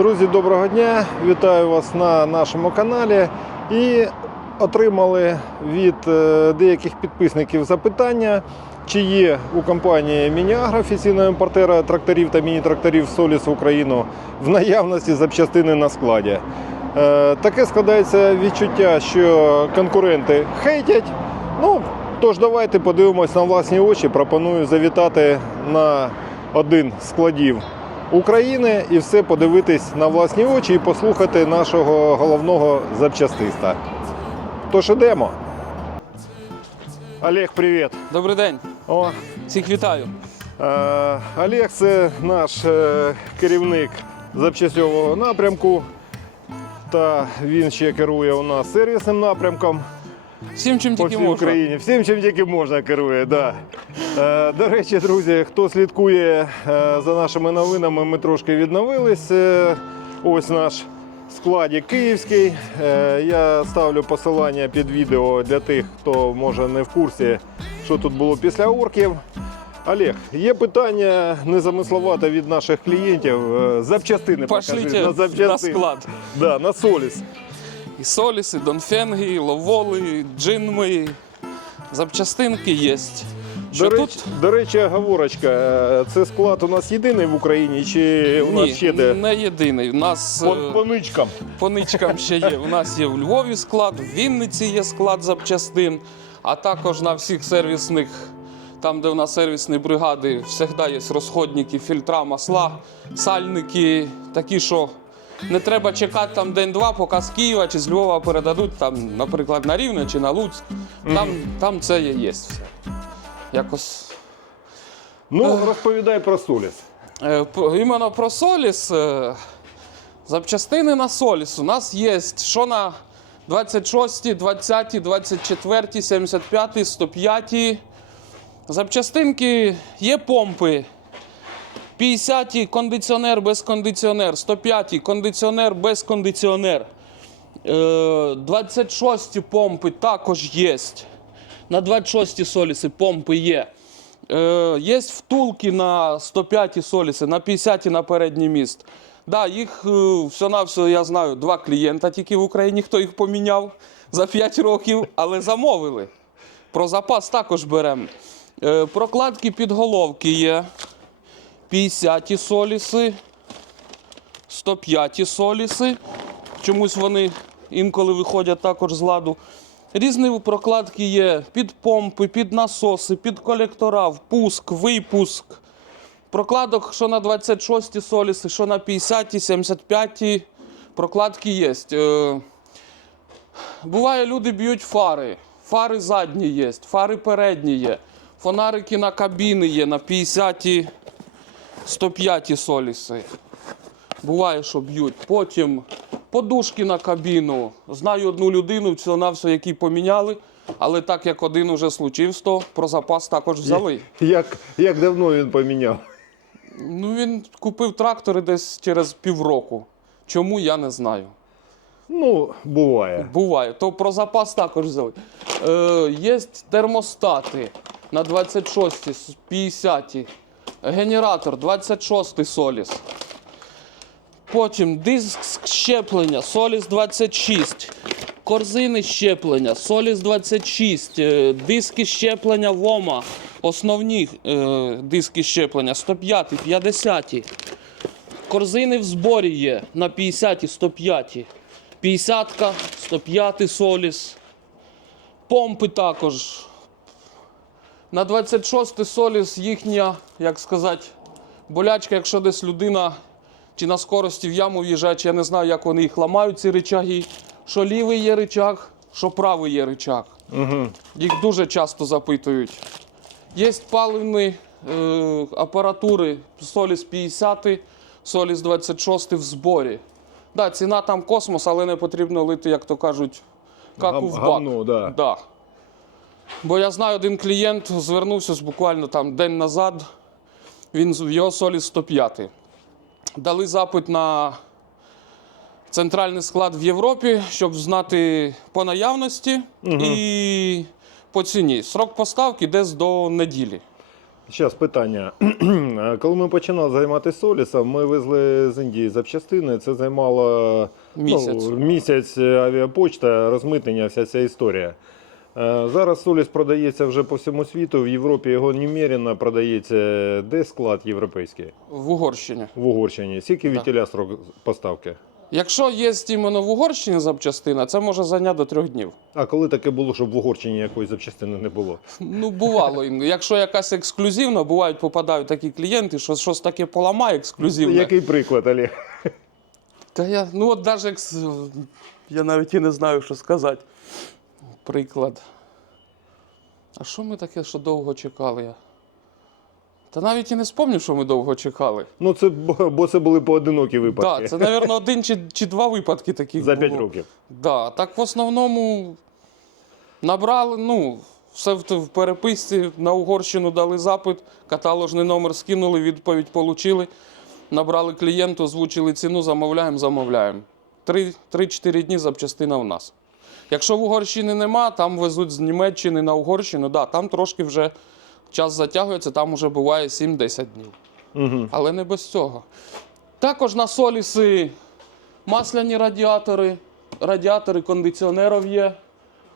Друзі, доброго дня! Вітаю вас на нашому каналі. І отримали від е, деяких підписників запитання, чи є у компанії Мініагро, офіційного імпортера тракторів та міні-тракторів Соліс Україну в наявності запчастини на складі. Е, Таке складається відчуття, що конкуренти хейтять. Ну, тож давайте подивимось на власні очі. Пропоную завітати на один складів України і все подивитись на власні очі і послухати нашого головного запчастиста. Тож ідемо. Олег, привіт. Добрий день, О, всіх вітаю. е, Олег це наш е, керівник запчастьового напрямку. Та він ще керує у нас сервісним напрямком. Всім чим по тільки всій можна. Україні. Всім, чим тільки можна керує. Да. Е, до речі, друзі, хто слідкує е, за нашими новинами, ми трошки відновились. Е, ось наш складі київський. Е, я ставлю посилання під відео для тих, хто може не в курсі, що тут було після орків. Олег, є питання незамисловате від наших клієнтів. Е, Запчастини покажи, Пошлите на на склад. Да, на Соліс. І соліси, і донфенги, і ловоли, і джинми. Запчастинки є. Що До тут? до речі, оговорочка. е, Це склад у нас єдиний в Україні, чи у нас Ні, ще де? не єдиний. У нас По, е, по ничкам. по ничкам ще є. У нас є в Львові склад, в Вінниці є склад запчастин, а також на всіх сервісних, там, де у нас сервісні бригади, завжди є розходники, фільтра, масла, сальники, такі, що не треба чекати там день-два, поки з Києва чи з Львова передадуть, там, наприклад, на Рівне чи на Луцьк. Там, там це є, є все. Якось Ну, розповідай про Соліс. Е, п- Іменно про Соліс. е, Запчастини на Соліс. У нас є що на 26, 20, 24, 75, 105. Запчастинки є помпи. 50 кондиціонер без кондиціонер, 105 кондиціонер без кондиціонер. Е, 26 помпи також є. На 26-ті соліси помпи є. Е, є втулки на 105-ті соліси, на 50-ті на передній міст. Да, їх е, все-навсього, я знаю, два клієнта тільки в Україні, хто їх поміняв за 5 років, але замовили. Про запас також беремо. Е, прокладки під головки є. 50 соліси, 105 соліси. Чомусь вони інколи виходять також з ладу. Різні прокладки є під помпи, під насоси, під колектора, впуск, випуск. Прокладок, що на 26 соліси, що на 50, 75 прокладки є. Е, Буває, люди б'ють фари. Фари задні є, фари передні є. Фонарики на кабіни є на 50 105 соліси. Буває, що б'ють. Потім подушки на кабіну. Знаю одну людину, всього на все, який поміняли, але так як один уже случився, то про запас також взяли. Як, як давно він поміняв? Ну він купив трактори десь через півроку. Чому я не знаю. Ну, буває. Буває. То про запас також взяли. Е, є термостати на 26, 50. Генератор 26 соліс. Потім диск щеплення, соліс 26. Корзини щеплення, соліс 26. е, Диски щеплення ВОМА. Основні е, диски щеплення 105, 50. Корзини в зборі є на 50 105. 50, 105 соліс. Помпи також. На 26 соліс їхня, як сказати, болячка, якщо десь людина чи на скорості в яму в'їжджає, чи я не знаю, як вони їх ламають, ці речаги. Що лівий є речаг, що правий є речаг. Угу. Їх дуже часто запитують. Є паливні е, апаратури Соліс 50, Соліс 26 в зборі. Да, ціна там космос, але не потрібно лити, як то кажуть, каку в бак. Гавно, да. Да. Бо я знаю, один клієнт звернувся буквально там день назад. Він в його солі 105. Дали запит на центральний склад в Європі, щоб знати по наявності і по ціні. Срок поставки десь до неділі. Зараз питання. Коли ми починали займатися Солісом, ми везли з Індії запчастини. Це займало Місяць. Ну, місяць авіапочта, розмитнення, вся ця історія. Е, Зараз Соліс продається вже по всьому світу. В Європі його немерено продається. Де склад європейський? В Угорщині. В Угорщині. Скільки Так. вітіля срок поставки? Якщо є іменно в Угорщині запчастина, це може зайняти до трьох днів. А коли таке було, щоб в Угорщині якоїсь запчастини не було? Ну, бувало. Якщо якась ексклюзивна, бувають попадають такі клієнти, що щось таке поламає ексклюзивне. Який приклад, Олег? Та я, ну от навіть я навіть і не знаю, що сказати. Приклад. А що ми таке, що довго чекали? Та навіть і не спомню, що ми довго чекали. Ну це бо це були поодинокі випадки. Так, це, мабуть, один чи, чи два випадки таких. За 5 було. років. Да, так в основному набрали, ну, все в, в переписці на Угорщину дали запит, каталожний номер скинули, відповідь отримали. Набрали клієнту, озвучили ціну, замовляємо, замовляємо. Три- 3-4 дні запчастина в нас. Якщо в Угорщині нема, там везуть з Німеччини на Угорщину, да, там трошки вже час затягується, там вже буває 7-10 днів. Угу. Але не без цього. Також на соліси масляні радіатори, радіатори кондиціонерів є,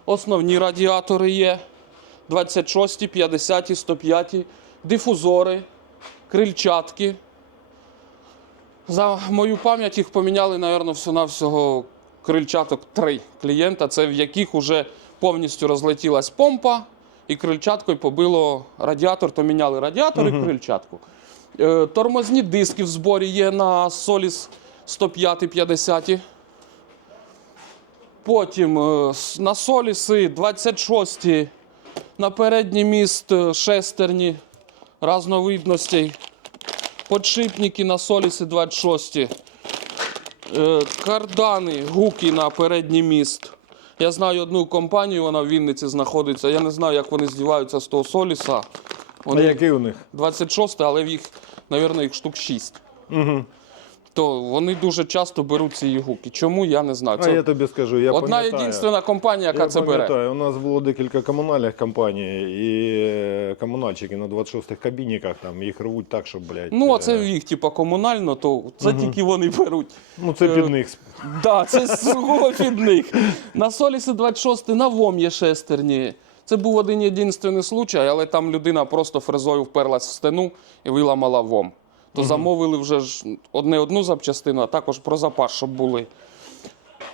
основні радіатори є, 26, 50, 105, дифузори, крильчатки. За мою пам'ять їх поміняли, мабуть, всього-навсього крильчаток три клієнта, це в яких вже повністю розлетілась помпа, і крильчаткою побило радіатор, то міняли радіатор і крильчатку. Е, Тормозні диски в зборі є на Solis 105-50. Потім е, на Соліси 26 на передній міст е, шестерні разновидностей. Подшипники на Соліси 26. Е, Кардани, гуки на передній міст. Я знаю одну компанію, вона в Вінниці знаходиться. Я не знаю, як вони здіваються з того Соліса. А Вони який у них? 26, але в їх, мабуть, їх штук 6. Угу. То вони дуже часто беруть ці гуки. Чому я не знаю. А Це я тобі скажу, я одна єдинственна компанія, яка Я це бере. пам'ятаю, у нас було декілька комунальних компаній, і е, комунальщики на 26-х кабінниках там їх рвуть так, щоб, блядь. Ну, а е, це в їх, типу, комунально, то це тільки вони беруть. Ну, це е, під них. Да, це сугубо під них. На Солісі 26 на ВОМ є шестерні. Це був один єдинственний случай, але там людина просто фрезою вперлась в стену і виламала ВОМ. То замовили вже ж одне одну запчастину, а також про запас, щоб були.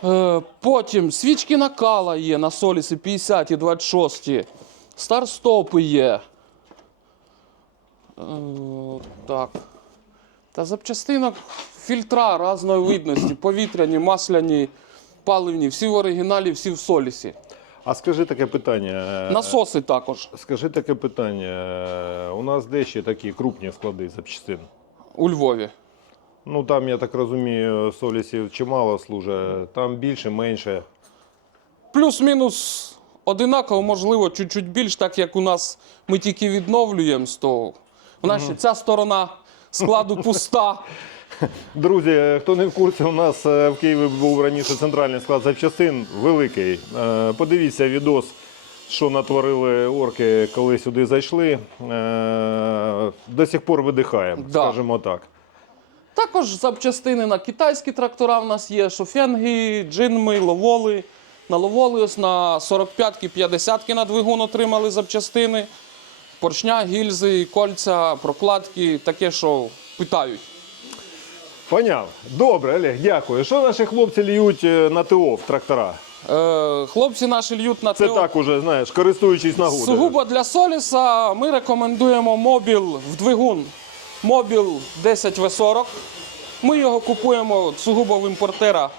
Е, потім свічки накала є на Солісі 50 і 26. Старстопи є. Е, так. Та запчастинок фільтра різної видності, повітряні, масляні, паливні, всі в оригіналі, всі в солісі. А скажи таке питання. е, Насоси також Скажи таке питання. е, У нас де ще такі крупні склади запчастин? У Львові. Ну там, я так розумію, солісів чимало служить. Там більше, менше. Плюс-мінус одинаково, можливо, чуть-чуть більш, так як у нас ми тільки відновлюємо з того. У нас ще ця сторона складу пуста. Друзі, хто не в курсі, у нас е, в Києві був раніше центральний склад запчастин великий. Е, Подивіться відос, що натворили орки, коли сюди зайшли. Е, До сих пор видихаємо, Да. скажімо так. Також запчастини на китайські трактора в нас є, шофенги, джинми, ловоли. На ловоли ось на 45-ки, 50-ки на двигун отримали запчастини. Поршня, гільзи, кольця, прокладки, таке, що питають. Поняв. Добре, Олег, дякую. Що наші хлопці льють е, на ТО в трактора? Е, хлопці наші льють на Це ТО. так уже, знаєш, користуючись нагодою. Сугубо для Соліса ми рекомендуємо мобіл в двигун. Мобіл 10В40. Ми його купуємо сугубо в імпортера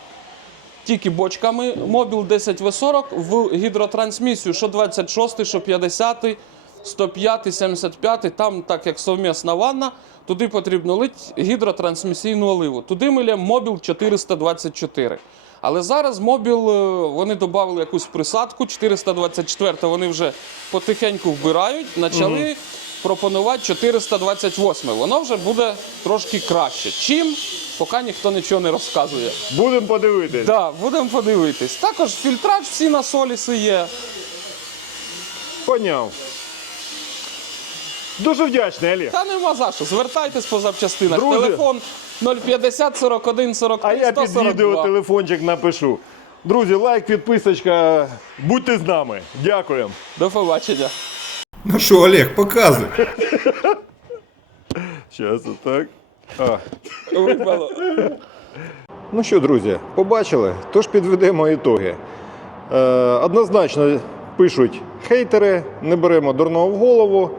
тільки бочками. Мобіл 10В40 в гідротрансмісію, що 26, що 50, 105, 75. Там, так як совмісна ванна, туди потрібно лить гідротрансмісійну оливу. Туди ми лємо мобіл 424. Але зараз мобіл, е, вони додали якусь присадку, 424 вони вже потихеньку вбирають, почали пропонувати 428. Воно вже буде трошки краще. Чим, поки ніхто нічого не розказує. Будемо подивитись. Так, будемо подивитись. Також фільтрач всі на соліси є. Поняв. Дуже вдячний, Олег. Та нема за що. Звертайтесь по запчастинах. Друзі. Телефон 050 41 43 А я під 142. відео телефончик напишу. Друзі, лайк, підписочка. Будьте з нами. Дякуємо. До побачення. Ну що, Олег, показуй. Зараз отак. А. Випало. Ну що, друзі, побачили? Тож підведемо ітоги. Е, однозначно пишуть хейтери, не беремо дурного в голову.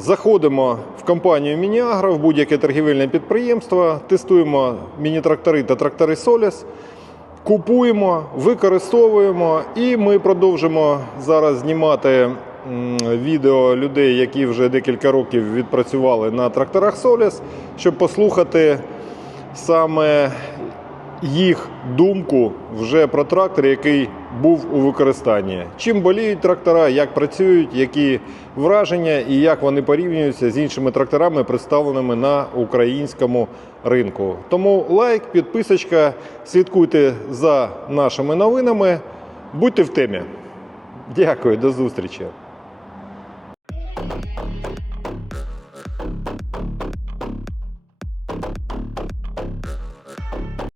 Заходимо в компанію Мініагро, в будь-яке торгівельне підприємство, тестуємо міні-трактори та трактори Соліс, купуємо, використовуємо і ми продовжимо зараз знімати відео людей, які вже декілька років відпрацювали на тракторах Соліс, щоб послухати саме їх думку вже про трактор, який був у використанні. Чим боліють трактора, як працюють, які враження і як вони порівнюються з іншими тракторами, представленими на українському ринку. Тому лайк, підписочка, слідкуйте за нашими новинами, будьте в темі. Дякую, до зустрічі.